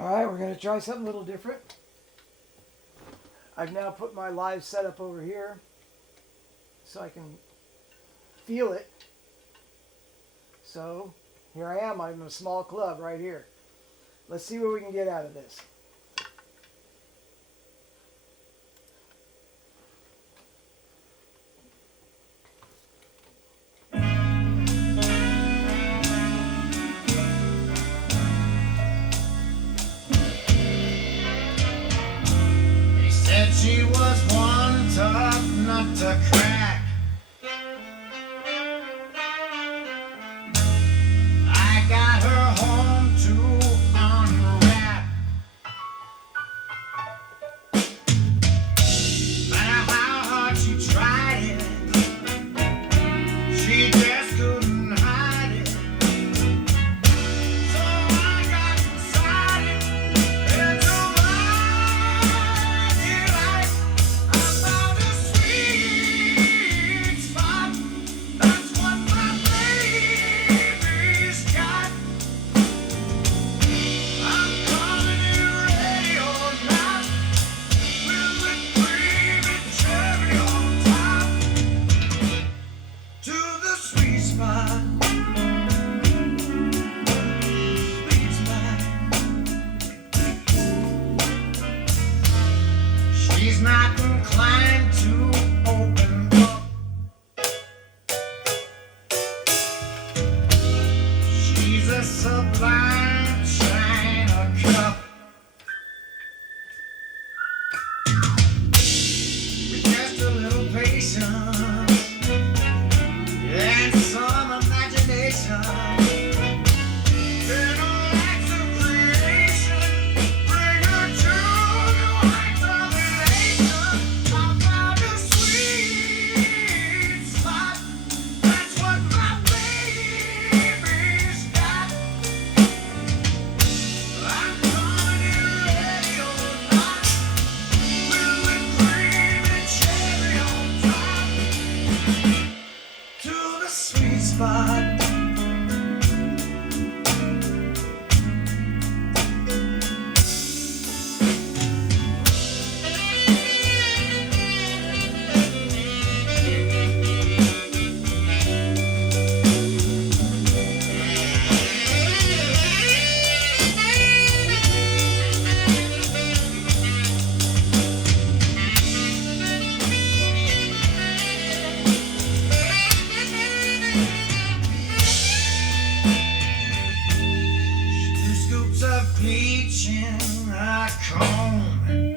Alright, we're going to try something a little different. I've now put my live setup over here so I can feel it. So here I am. I'm in a small club right here. Let's see what we can get out of this. She was one tough nut to crack. I got her home to unwrap. No matter how hard she tried it, she just couldn't hide it. So I got beside it and told her she's not inclined to open up. She's a sublime china cup. With just a little patience and some imagination. Sweet spot. Bleach in a comb.